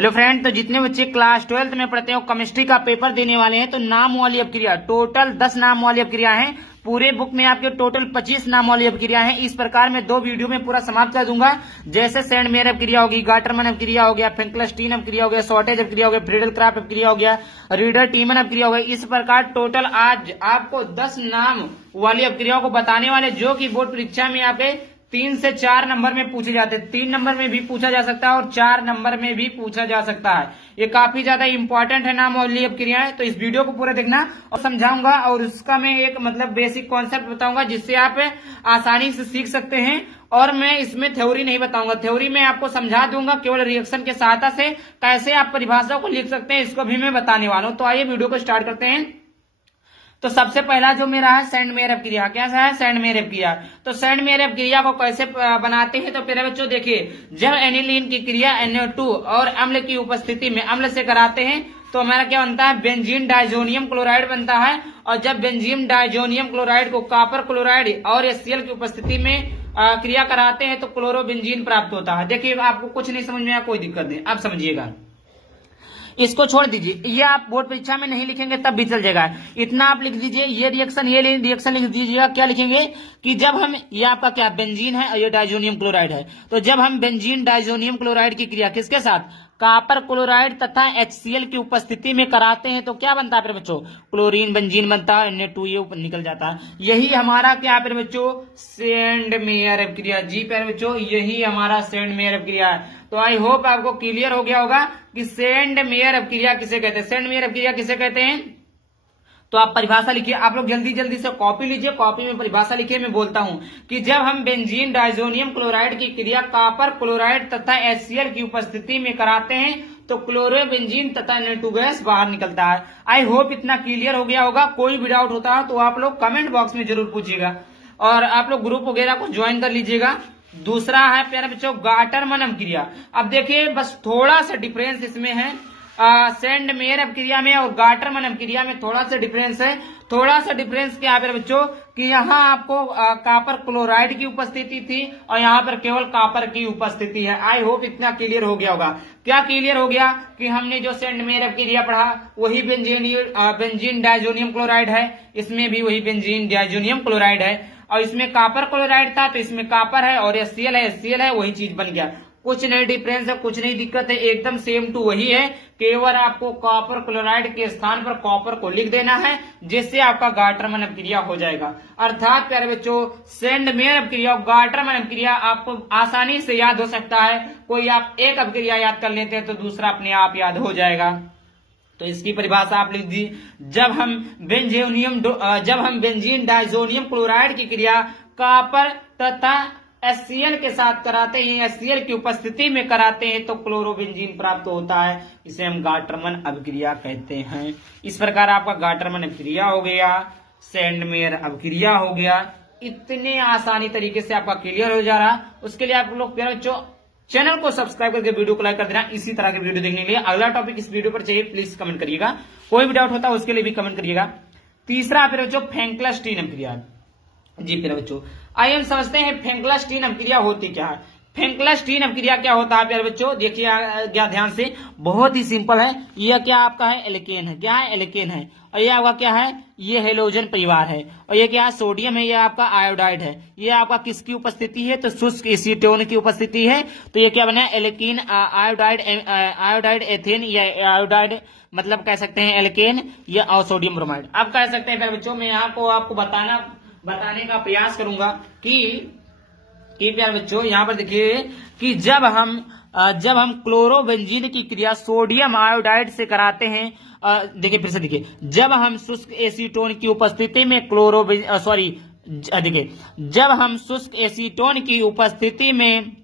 Hello friend, तो जितने बच्चे क्लास 12th में पढ़ते हो केमिस्ट्री का पेपर देने वाले हैं तो नाम वाली अपक्रिया टोटल 10 नाम वाली अपक्रिया हैं। पूरे बुक में आपके टोटल 25 नाम वाली अपक्रिया हैं। इस प्रकार मैं 2 वीडियो में पूरा समाप्त कर दूंगा। जैसे सेंडमेयर अपक्रिया होगी, गाटरमन अपक्रिया हो गया, फेंकलस्टीन अपक्रिया हो गया, शॉर्टेज अपक्रिया हो गया, फ्रीडल क्राफ्ट अपक्रिया हो गया, रीडर टीमन अपक्रिया हो गया। इस प्रकार टोटल आज आपको 10 नाम वाली अपक्रियाओं को बताने वाले, जो की बोर्ड परीक्षा में आपके 3 से 4 नंबर में पूछे जाते हैं। 3 नंबर में भी पूछा जा सकता है और 4 नंबर में भी पूछा जा सकता है। ये काफी ज्यादा इंपॉर्टेंट है नाम वाली अपक्रियाएं। तो इस वीडियो को पूरा देखना और समझाऊंगा और उसका मैं एक बेसिक कॉन्सेप्ट बताऊंगा जिससे आप आसानी से सीख सकते हैं। और मैं इसमें थ्योरी नहीं बताऊंगा, थ्योरी में आपको समझा दूंगा केवल रिएक्शन के सहायता से कैसे आप परिभाषा को लिख सकते हैं, इसको भी मैं बताने वाला हूं। तो आइए वीडियो को स्टार्ट करते हैं। तो सबसे पहला जो मेरा है सेंडमेयर अपक्रिया। कैसा है? सेंडमेयर अपक्रिया। तो सेंडमेयर अपक्रिया को कैसे बनाते हैं? तो प्यारे बच्चों देखिए, जब एनिलीन की क्रिया NO2 और अम्ल की उपस्थिति में अम्ल से कराते हैं तो हमारा क्या बनता है? बेंजीन डाइजोनियम क्लोराइड बनता है। और जब बेंजीन डाइजोनियम क्लोराइड को कॉपर क्लोराइड और HCl की उपस्थिति में क्रिया कराते हैं तो क्लोरोबेंजीन प्राप्त होता है। देखिए, आपको कुछ नहीं समझ में आया, कोई दिक्कत नहीं, आप समझिएगा। इसको छोड़ दीजिए, ये आप बोर्ड परीक्षा में नहीं लिखेंगे तब भी चल जाएगा। इतना आप लिख दीजिए, ये रिएक्शन लिख दीजिएगा। क्या लिखेंगे कि जब हम, ये आपका क्या बेंजीन है और ये डाइजोनियम क्लोराइड है, तो जब हम बेंजीन डाइजोनियम क्लोराइड की क्रिया किसके साथ? कॉपर क्लोराइड तथा HCl की उपस्थिति में कराते हैं तो क्या बनता है फिर बच्चों? क्लोरीन बेंजीन बनता है, Na2 ये ऊपर निकल जाता है। यही हमारा क्या है फिर बच्चों? सेंडमेयर अपक्रिया। जी प्यारे बच्चों, यही हमारा सेंडमेयर अपक्रिया है। तो आई होप आपको क्लियर हो गया होगा कि सेंडमेयर अपक्रिया किसे कहते हैं। सेंडमेयर अपक्रिया किसे कहते हैं? तो आप परिभाषा लिखिए। आप लोग जल्दी जल्दी से कॉपी लीजिए, कॉपी में परिभाषा लिखिए। मैं बोलता हूं कि जब हम बेंजीन डाइजोनियम क्लोराइड की क्रिया कॉपर क्लोराइड तथा HCl की उपस्थिति में कराते हैं तो क्लोरोबेंजीन तथा Na2 गैस बाहर निकलता है। आई होप इतना क्लियर हो गया होगा। कोई भी डाउट होता है तो आप लोग कमेंट बॉक्स में जरूर पूछिएगा और आप लोग ग्रुप वगैरह को ज्वाइन कर लीजिएगा। दूसरा है प्यारे बच्चों गाटरमन अपक्रिया। अब देखिए, बस थोड़ा सा डिफरेंस इसमें है। सेंडमेयर अपक्रिया में और गाटरमन अपक्रिया में थोड़ा सा डिफरेंस है। थोड़ा सा डिफरेंस क्या है बच्चों कि यहाँ आपको कॉपर क्लोराइड की उपस्थिति थी और यहाँ पर केवल कॉपर की उपस्थिति है। आई होप इतना क्लियर हो गया होगा। क्या क्लियर हो गया कि हमने जो सेंडमेयर अपक्रिया पढ़ा वही बेंजीन डाइजोनियम क्लोराइड है, इसमें भी वही बेंजीन डाइजोनियम क्लोराइड है और इसमें कॉपर क्लोराइड था तो इसमें कॉपर है और HCl है, वही चीज बन गया। कुछ नहीं डिफरेंस है, कुछ नहीं दिक्कत है, एकदम सेम टू वही है। केवल आपको कॉपर क्लोराइड के स्थान पर कॉपर को लिख देना है जिससे आपका गाटरमन अपक्रिया हो जाएगा। अर्थात प्यारे बच्चों, सेंडमेयर अपक्रिया और गाटरमन अपक्रिया आपको आसानी से याद हो सकता है। कोई आप एक अपक्रिया याद कर लेते हैं तो दूसरा अपने आप याद हो जाएगा। तो इसकी परिभाषा आप लिख दी। जब हम बेंजीन डाइजोनियम क्लोराइड की क्रिया कॉपर तथा HCl के साथ कराते हैं, HCl की उपस्थिति में कराते हैं तो क्लोरोबेंजीन प्राप्त होता है। इसे हम गाटरमन अपक्रिया कहते हैं। इस प्रकार आपका गाटरमन अपक्रिया हो गया, सेंडमेयर अपक्रिया हो गया। इतने आसानी तरीके से आपका क्लियर हो जा रहा। उसके लिए आप लोग प्यारे बच्चों चैनल को सब्सक्राइब करके वीडियो को लाइक कर देना। इसी तरह के वीडियो देखने के लिए अगला टॉपिक इस वीडियो पर चाहिए प्लीज कमेंट करिएगा। कोई भी डाउट होता है उसके लिए भी कमेंट करिएगा। तीसरा फिर बच्चों फेंकलस्टीन अपक्रिया। जी फिर बच्चों आइए हम समझते हैं फेंकलस्टीन अपक्रिया होती क्या है। फेंकलस्टीन अपक्रिया क्या होता है प्यारे बच्चों? देखिए क्या ध्यान से, बहुत ही सिंपल है। यह क्या आपका है? एल्केन है। क्या है? एल्केन है। और ये आपका क्या है? ये हेलोजन परिवार है। और ये क्या है? सोडियम है। ये आपका आयोडाइड है। ये आपका किसकी उपस्थिति है? तो शुष्क एसीटोन की उपस्थिति है। तो ये क्या बना? एल्केन आयोडाइड एथेन या आयोडाइड मतलब कह सकते हैं एल्केन या और सोडियम ब्रोमाइड। अब कह सकते हैं प्यारे बच्चों, मैं यहाँ को आपको बताने का प्रयास करूंगा कि प्यारे बच्चों यहाँ पर देखिए कि जब हम क्लोरोबेंजीन की क्रिया सोडियम आयोडाइड से कराते हैं, देखिए फिर से देखिए, जब हम शुष्क एसीटोन की उपस्थिति में जब हम शुष्क एसीटोन की उपस्थिति में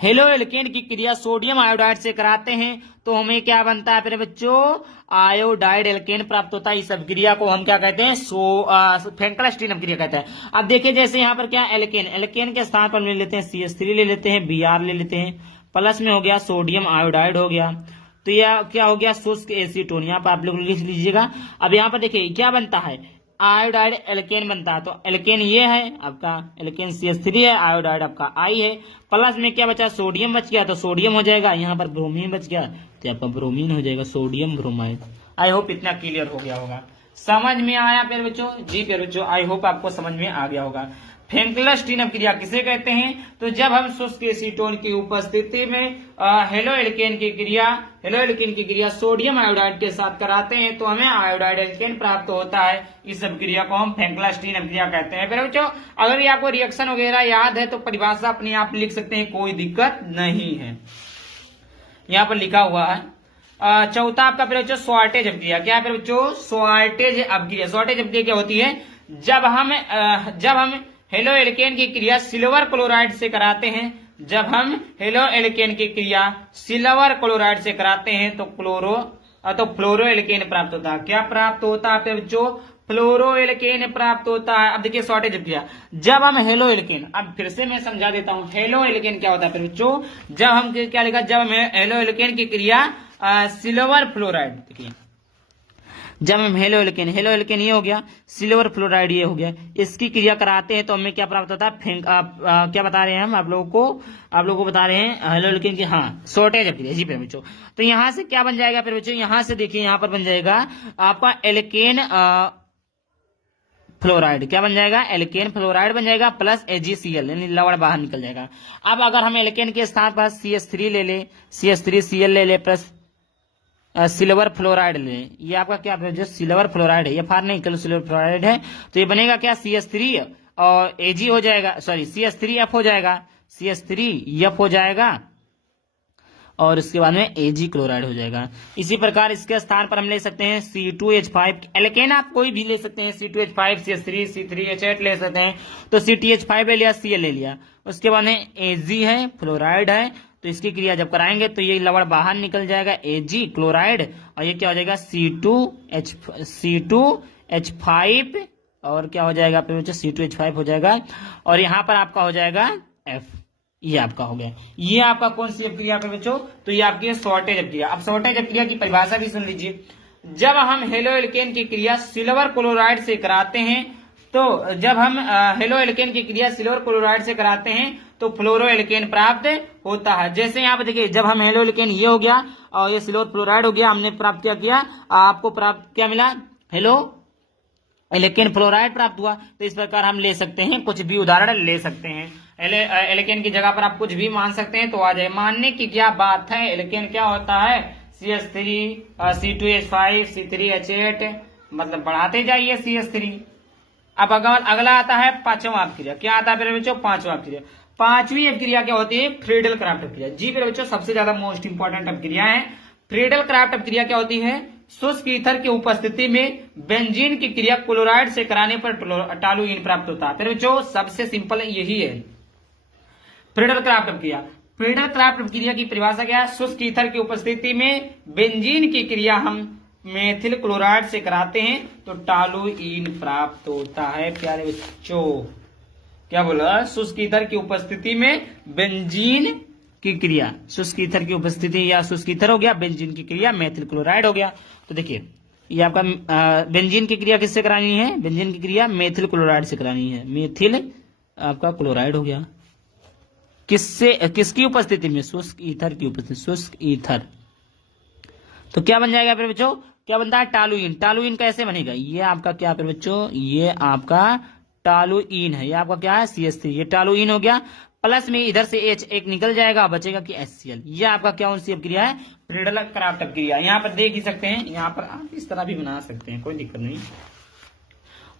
हेलो एल्केन की क्रिया सोडियम आयोडाइड से कराते हैं तो हमें क्या बनता है फिर बच्चों? आयोडाइड एल्केन प्राप्त होता है। इस अपक्रिया को हम क्या कहते हैं? फेंकलस्टीन अपक्रिया कहते हैं। अब देखिए जैसे यहाँ पर क्या एल्केन के स्थान पर ले लेते हैं CH3 ले लेते हैं, Br ले लेते हैं, प्लस में हो गया सोडियम आयोडाइड हो गया। तो यह क्या हो गया? शुष्क एसीटोन। यहाँ पर आप लोग लिख लीजिएगा। अब यहाँ पर देखिए क्या बनता है? आयोडाइड एल्केन बनता है। तो एल्केन ये है आपका, एल्केन CH3 है, आयोडाइड आपका I है, प्लस में क्या बचा, सोडियम बच गया, तो सोडियम हो जाएगा, यहाँ पर ब्रोमीन बच गया तो आपका ब्रोमीन हो जाएगा, सोडियम ब्रोमाइड। आई होप इतना क्लियर हो गया होगा, समझ में आया प्यारे बच्चों? जी प्यारे बच्चों, आई होप आपको समझ में आ गया होगा। फेंकलस्टीन अपक्रिया किसे कहते हैं? तो जब हम शुष्क एसीटोन की उपस्थिति में हेलो एल्केन की क्रिया सोडियम आयोडाइड के साथ कराते हैं तो हमें आयोडाइड एल्केन प्राप्त होता है। इस अपक्रिया को हम फेंकलस्टीन अपक्रिया कहते हैं। प्यारे बच्चों, अगर ये आपको रिएक्शन वगैरह याद है तो परिभाषा अपने आप लिख सकते हैं, कोई दिक्कत नहीं है। यहाँ पर लिखा हुआ है चौथा आपका प्यारे बच्चों शॉर्टेज अपक्रिया। क्या है प्यारे बच्चों? शॉर्टेज अपक्रिया। शॉर्टेज अपक्रिया क्या होती है? जब हम हेलो एल्केन की क्रिया सिल्वर क्लोराइड से कराते हैं, जब हम हेलो एल्केन की क्रिया सिल्वर क्लोराइड से कराते हैं तो फ्लोरो एल्केन प्राप्त होता है। क्या प्राप्त होता है बच्चों? फ्लोरो एल्केन प्राप्त होता है। अब देखिए शॉर्टेज अपक्रिया, जब हम हेलो एल्केन, अब फिर से मैं समझा देता हूं हेलो एल्केन क्या होता है बच्चों। जब हम क्या लिखा, जब हम हेलो एल्केन की क्रिया सिल्वर फ्लोराइड, देखिए जब हम हेलो एल्केन ये हो गया, सिल्वर फ्लोराइड ये हो गया, इसकी क्रिया कराते हैं तो हमें क्या प्राप्त होता है? क्या बता रहे हैं हम आप लोगों को बता रहे हैं हेलो एल्केन की, हाँ, शॉर्टेज अपक्रिया। जी प्यारे बच्चों, तो यहां से क्या बन जाएगा प्यारे बच्चों? यहां से देखिए, यहां पर बन जाएगा आपका एल्केन फ्लोराइड। क्या बन जाएगा? एल्केन फ्लोराइड बन जाएगा प्लस AgCl, यानी लवण बाहर निकल जाएगा। अब अगर हम एल्केन के स्थान पर CH3 ले ले, CH3Cl ले ले प्लस सिल्वर फ्लोराइड ले, ये आपका क्या है? जो सिल्वर फ्लोराइड है, ये फार नहीं कल सिल्वर फ्लोराइड है, तो ये बनेगा क्या? CH3 और Ag हो जाएगा, सॉरी CH3F हो जाएगा, CH3F हो जाएगा और इसके बाद में Ag क्लोराइड हो जाएगा। इसी प्रकार इसके स्थान पर हम ले सकते हैं C2H5, एल्केन आप कोई भी ले सकते हैं, C2H5 CH3 C3H8 ले सकते हैं, तो CTH5 ले लिया, Cl ले लिया, उसके बाद में Ag है, फ्लोराइड है, तो इसकी क्रिया जब कराएंगे तो ये लवण बाहर निकल जाएगा Ag क्लोराइड, और ये क्या हो जाएगा? C2H5 और क्या हो जाएगा आपके बच्चों? C2H5 हो जाएगा, और यहाँ पर आपका हो जाएगा F, ये आपका हो गया। ये आपका कौन सी अपक्रिया पे बच्चों? तो ये आपकी शॉर्टेज अपक्रिया। अब शॉर्टेज अपक्रिया की परिभाषा भी सुन लीजिए। जब हम हेलो एल्केन की क्रिया सिल्वर क्लोराइड से कराते हैं, तो जब हम हेलो एल्केन की क्रिया सिल्वर क्लोराइड से कराते हैं तो फ्लोरो एल्केन प्राप्त होता है। जैसे यहाँ पे देखिए, जब हम हेलो एल्केन ये हो गया और ये सिल्वर फ्लोराइड हो गया, हमने प्राप्त क्या किया? आपको प्राप्त क्या मिला? हेलो एल्केन फ्लोराइड प्राप्त हुआ। तो इस प्रकार हम ले सकते हैं, कुछ भी उदाहरण ले सकते हैं। एल्केन की जगह पर आप कुछ भी मान सकते हैं तो आ जाए। मानने की क्या बात है? एल्केन क्या होता है? CH3 C2H5 C3H8, मतलब बढ़ाते जाइए CH3। अब अगला आता है पांचवा अपक्रिया। क्या आता है मेरे बच्चों? पांचवा अपक्रिया। पांचवी अपक्रिया क्या होती है? Friedel Crafts अपक्रिया। जी मेरे बच्चों, सबसे ज्यादा मोस्ट इंपॉर्टेंट अपक्रिया है। फ्रीडल क्राफ्ट अपक्रिया क्या होती है? शुष्क ईथर की उपस्थिति में बेंजीन की क्रिया क्लोराइड से कराने पर टॉलुइन प्राप्त होता है। मेरे बच्चों, सबसे सिंपल यही है फ्रीडल क्राफ्ट अपक्रिया। फ्रीडल क्राफ्ट अपक्रिया की परिभाषा क्या है? शुष्क ईथर की उपस्थिति में बेंजीन की क्रिया हम मेथिल क्लोराइड से कराते हैं तो टॉलुइन प्राप्त होता है। प्यारे बच्चों, क्या बोला? शुष्क ईथर की उपस्थिति में बेंजीन की क्रिया, शुष्क ईथर की उपस्थिति या शुष्क ईथर हो गया, बेंजीन की क्रिया मेथिल क्लोराइड हो गया। तो देखिए, ये आपका बेंजीन की क्रिया किससे करानी है? बेंजीन की क्रिया मेथिल क्लोराइड से करानी है। मेथिल आपका क्लोराइड हो गया, किसकी उपस्थिति में? शुष्क ईथर की उपस्थिति, शुष्क ईथर। तो क्या बन जाएगा फिर बच्चों? क्या बनता है? टॉलुइन। टॉलुइन कैसे बनेगा? ये आपका क्या फिर बच्चों? ये आपका टॉलुइन है। ये आपका क्या है? CH3। ये टॉलुइन हो गया, प्लस में इधर से H एक निकल जाएगा, बचेगा कि HCl। ये आपका क्या कौन सी अपक्रिया है? फ्रीडल क्राफ्ट अपक्रिया। यहाँ पर देख ही सकते हैं, यहाँ पर आप इस तरह भी बना सकते हैं, कोई दिक्कत नहीं।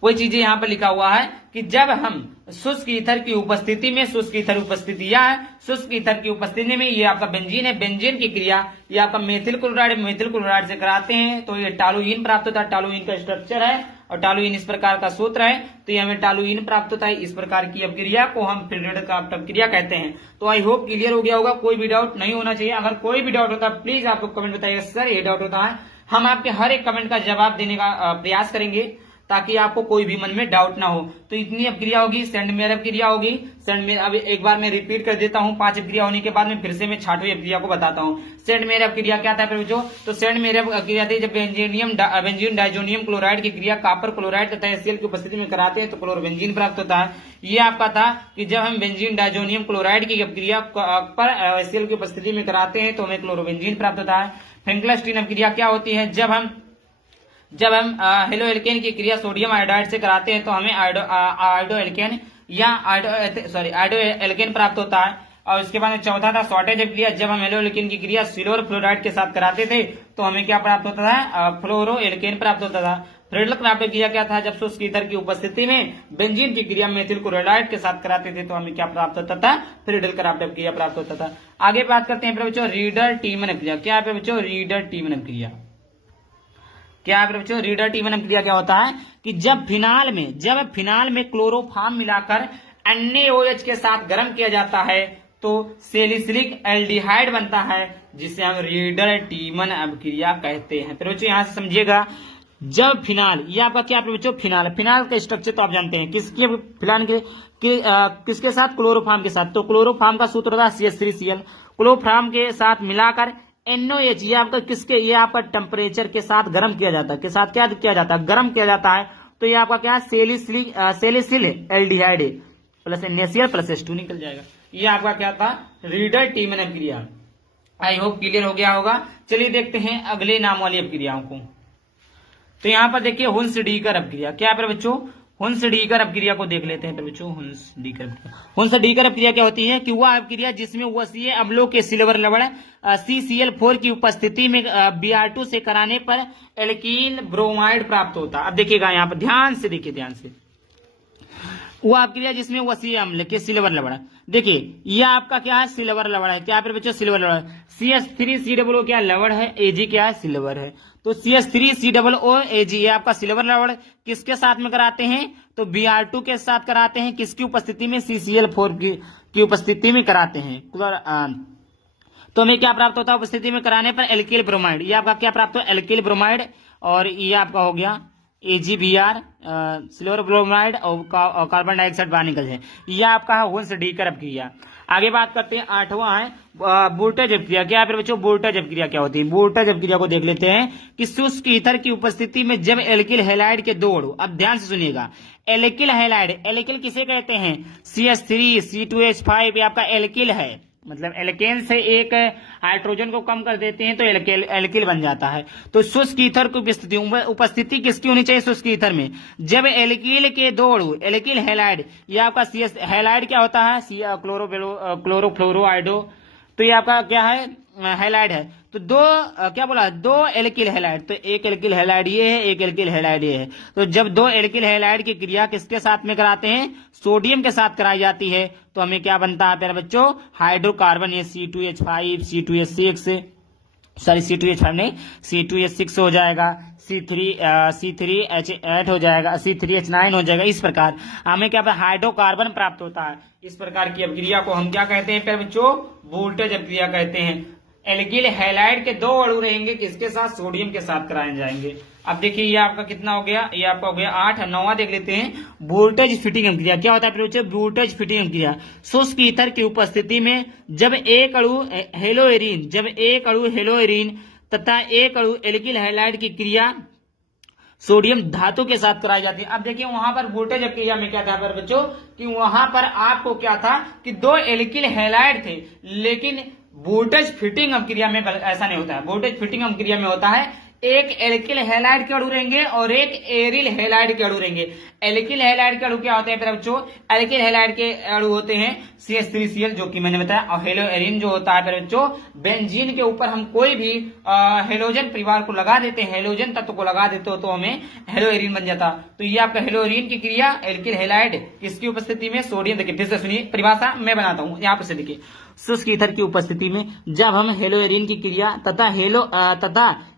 वही चीजें यहाँ पर लिखा हुआ है कि जब हम शुष्क ईथर की उपस्थिति में, शुष्क ईथर उपस्थिति यह है, शुष्क ईथर की उपस्थिति में ये आपका बेंजीन है, बेंजीन की क्रिया ये आपका मेथिल क्लोराइड से कराते हैं तो ये टॉलुइन प्राप्त होता है। टॉलुइन का स्ट्रक्चर है और टॉलुइन इस प्रकार का सूत्र है, तो ये हमें टॉलुइन प्राप्त होता है। इस प्रकार की अपक्रिया को हम फ्रीडल क्राफ्ट अपक्रिया कहते हैं। तो आई होप क्लियर हो गया होगा, कोई भी डाउट नहीं होना चाहिए। अगर कोई भी डाउट होता है प्लीज आप लोग कमेंट बताइएगा, सर ये डाउट होता है, हम आपके हर एक कमेंट का जवाब देने का प्रयास करेंगे। ताकि आपको कोई भी मन में डाउट ना हो। तो इतनी अपक्रिया होगी, सेंडमेयर अपक्रिया होगी। सेंडमेयर अब एक बार मैं रिपीट कर देता हूँ, 5 अपक्रिया होने के बाद में फिर से मैं 6वीं अपक्रिया को बताता हूँ। सेंडमेयर अपक्रिया क्या था बच्चों? तो सेंडमेयर अपक्रिया थी जब बेंजीन डाइजोनियम क्लोराइड की क्रिया कॉपर क्लोराइड तथा HCl की उपस्थिति में कराते हैं तो क्लोरोबेंजीन प्राप्त होता है। ये आपका था कि जब हम बेंजीन डाइजोनियम क्लोराइड की अपक्रिया पर HCl की उपस्थिति में कराते हैं तो हमें क्लोरोबेंजीन प्राप्त होता है। फ्रैंकल-स्टीन अपक्रिया क्या होती है? जब हम हेलो एल्केन की क्रिया सोडियम आयोडाइड से कराते हैं तो हमें आयोडो एल्केन या आयोडो एल्केन प्राप्त होता है। और इसके बाद चौथा था शॉर्टेज अपक्रिया, जब हम हेलो एल्केन की क्रिया सिल्वर फ्लोराइड के साथ कराते थे तो हमें क्या प्राप्त होता था? फ्लोरो एल्केन प्राप्त होता था। फ्रेडल क्राफ्ट अपक्रिया क्या था? जब शुष्क ईथर की उपस्थिति में बेंजीन की क्रिया मेथिल क्लोराइड के साथ कराते थे तो हमें क्या प्राप्त होता था? फ्रेडल क्राफ्ट अपक्रिया प्राप्त होता था। आगे बात करते हैं बच्चों रीडर टीमन अपक्रिया। क्या है बच्चों? रीडर टीमन अपक्रिया क्या है बच्चों? रीडर टीमन अपक्रिया क्या होता है कि जब फिनाल में क्लोरोफॉर्म मिलाकर NaOH के साथ गर्म किया जाता है तो सेलिसिलिक एल्डिहाइड बनता है, जिसे हम रीडर टीमन अपक्रिया कहते हैं। तो बच्चों यहां से समझिएगा, जब फिनाल, ये आपका क्या बच्चों? फिनाल का स्ट्रक्चर तो आप जानते हैं, किसके साथ? क्लोरोफॉर्म के साथ। तो क्लोरोफॉर्म का सूत्र होता है CH3Cl। क्लोरोफॉर्म के साथ मिलाकर NaOH, ये आपका टेम्परेचर के साथ गर्म किया जाता है, गर्म किया जाता है। तो ये आपका क्या है? Salicylaldehyde plus NaCl plus H2 निकल जाएगा। ये आपका क्या था? रीडर टीमन अपक्रिया। आई होप क्लियर हो गया होगा। चलिए देखते हैं अगले नाम वाली अपक्रियाओं को। तो यहाँ पर देखिए हुन्स-डीकर अपक्रिया। क्या है बच्चों? हुन्स-डीकर अपक्रिया को देख लेते हैं बच्चों। हुन्स-डीकर अपक्रिया क्या होती है कि वह अपक्रिया जिसमें वसीय अम्लों के सिल्वर लवण CCl4 की उपस्थिति में Br2 से कराने पर एल्कील ब्रोमाइड प्राप्त होता है। अब देखिएगा यहाँ पर ध्यान से वह अपक्रिया जिसमें वसीय अम्ल के सिल्वर लवण, देखिए यह आपका क्या है? सिल्वर लवण है। क्या है बच्चों? सिल्वर लवण। CH3COO क्या लवण है? Ag क्या है? सिल्वर है। तो CH3COO Ag ये आपका सिल्वर लवण किसके साथ में कराते हैं? तो Br2 के साथ कराते हैं। किसकी उपस्थिति में? CCl4 की उपस्थिति में कराते हैं। तो हमें क्या प्राप्त होता है? उपस्थिति में कराने पर एल्किल ब्रोमाइड। ये आपका क्या प्राप्त हो? Alkyl bromide. और ये आपका हो गया AgBr सिल्वर ब्रोमाइड और कार्बन डाइऑक्साइड बाहर निकल जाए। यह आपका है हुन्स-डीकर अपक्रिया। आगे बात करते हैं, 8वां है वोल्टेज अपक्रिया। क्या है बच्चों? वोल्टेज अपक्रिया क्या होती है? वोल्टेज अपक्रिया को देख लेते हैं कि शुष्क ईथर की उपस्थिति में जब एल्किल हैलाइड के 2 अणु, अब ध्यान से सुनिएगा, एल्किल हैलाइड, एल्किल किसे कहते हैं? CH3C2H5 ये आपका एल्किल है, मतलब एल्केन से एक हाइड्रोजन को कम कर देते हैं तो एल्किल बन जाता है। तो शुष्क ईथर की उपस्थिति किसकी होनी चाहिए? शुष्क ईथर में जब एल्किल के 2 अणु, एल्किल हैलाइड, ये आपका CS हैलाइड क्या होता है? क्लोरोफ्लोरोआइडो। तो ये आपका क्या है? हैलाइड है। तो दो एल्किल हैलाइड, तो एक एल्किल हैलाइड ये है, एक एल्किल हैलाइड ये है। तो जब 2 एल्किल हैलाइड की क्रिया किसके साथ में कराते हैं? सोडियम के साथ कराई जाती है तो हमें क्या बनता है प्यारे बच्चों? हाइड्रोकार्बन, ये C2H5 C2H6 सॉरी C2H5 नहीं C2H6 हो जाएगा, C3H8 हो जाएगा, C3H9 हो जाएगा। इस प्रकार हमें क्या हाइड्रोकार्बन प्राप्त होता है। इस प्रकार की अपक्रिया को हम क्या कहते हैं प्यारे बच्चों? वोल्टेज अपक्रिया कहते हैं। एल्किल हैलाइड के 2 अणु रहेंगे, किसके साथ? सोडियम के साथ कराए जाएंगे। अब देखिए ये आपका कितना हो गया? ये आपका हो गया 8। 9वां देख लेते हैं, वोल्टेज फिटिंग अपक्रिया। क्या होता है बच्चों? वोल्टेज फिटिंग अपक्रिया शुष्क ईथर की उपस्थिति में जब एक अणु हेलोएरीन तथा एक अणु एल्किल हैलाइड की क्रिया सोडियम धातु के साथ कराई जाती है। अब देखिए वहां पर वोल्टेज अपक्रिया में क्या था बच्चों कि वहां पर आपको क्या था कि 2 एल्किल हैलाइड थे, लेकिन वोल्टेज फिटिंग अपक्रिया में ऐसा नहीं होता है। वोल्टेज फिटिंग अपक्रिया में होता है एक एल्किल हैलाइड के अणु रहेंगे और एक एरिल हैलाइड के अणु रहेंगे। एल्किल हैलाइड के अणु क्या होते हैं बच्चों? एल्किल हैलाइड के अणु होते हैं CH3Cl जो कि मैंने बताया, और हेलोएरिन जो होता है बच्चों बेंजीन के ऊपर हम कोई भी हेलोजन परिवार को लगा देते हैं, हेलोजन तत्व को लगा देते हो तो हमें हेलोएरिन बन जाता। तो ये आपका हेलोएरिन की क्रिया एल्किल हैलाइड किसकी उपस्थिति में? सोडियम। देखिए फिर से सुनिए, परिभाषा मैं बनाता हूं यहाँ पर से। देखिए शुष्क ईथर की उपस्थिति में जब हम हेलोएरिन की क्रिया तथा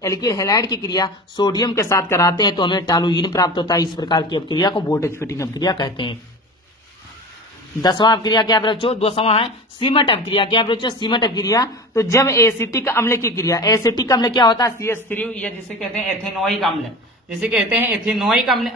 एल्किल हैलाइड की क्रिया सोडियम के साथ कराते हैं तो हमें टॉलुइन प्राप्त होता है। इस प्रकार की अपक्रिया को वोल्टेज फिटिंग अपक्रिया कहते हैं। 10वां अपक्रिया क्या बच्चों? 2वां है सीमट अपक्रिया। क्या बच्चों? सीमट अपक्रिया। तो जब एसिटिक अम्ल की क्रिया, एसिटिक अम्ल क्या होता है? CH3 या जिसे कहते हैं एथेनोइक अम्ल, जिसे कहते हैं एथेनोइक अम्ल,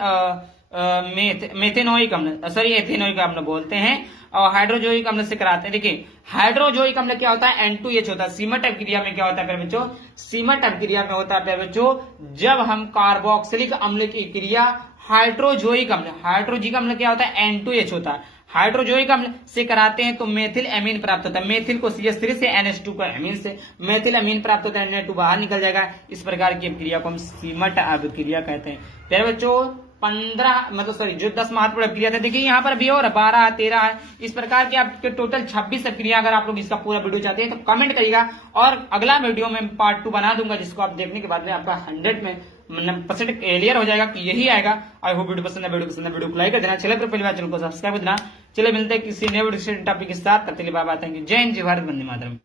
मेथेनोइक अम्ल, सॉरी एथेनोइक अम्ल बोलते हैं। और हाइड्रोजोइक अम्ल से कराते हैं। देखिए हाइड्रोजोइक अम्ल क्या होता है, N2H होता है। सीमट अपक्रिया में क्या होता है प्यारे बच्चों, सीमट अपक्रिया में होता है प्यारे बच्चों, जब हम कार्बोक्सिलिक अम्ल की क्रिया हाइड्रोजोइक अम्ल, हाइड्रोजिक अम्ल क्या होता है, N2H होता है, हाइड्रोजोइक अम्ल से कराते हैं तो मेथिल एमीन प्राप्त होता है। मेथिल को CH3 से, NH2 को एमीन से मेथिल अमीन प्राप्त होता है, Na2 बाहर निकल जाएगा। इस प्रकार की अपक्रिया को हम सीमट अपक्रिया कहते हैं। प्यारे बच्चों 15 मतलब सॉरी जो 10 महत्वपूर्ण अपक्रिया थे, देखिए यहाँ पर भी और 12 13 है, इस प्रकार के आपके टोटल 26 अपक्रिया। अगर आप लोग इसका पूरा वीडियो चाहते हैं तो कमेंट करिएगा, और अगला वीडियो में पार्ट 2 बना दूंगा, जिसको आप देखने के बाद में आपका 100 में % क्लियर हो जाएगा कि यही आएगा। आई होप वीडियो पसंद है, वीडियो को लाइक कर देना, चले पहली बार चैनल को सब्सक्राइब कर देना। चले मिलते हैं किसी नए वीडियो टॉपिक के साथ, तब तक के लिए बाय बाय, थैंक यू, जय हिंद, जय भारत, वंदे मातरम।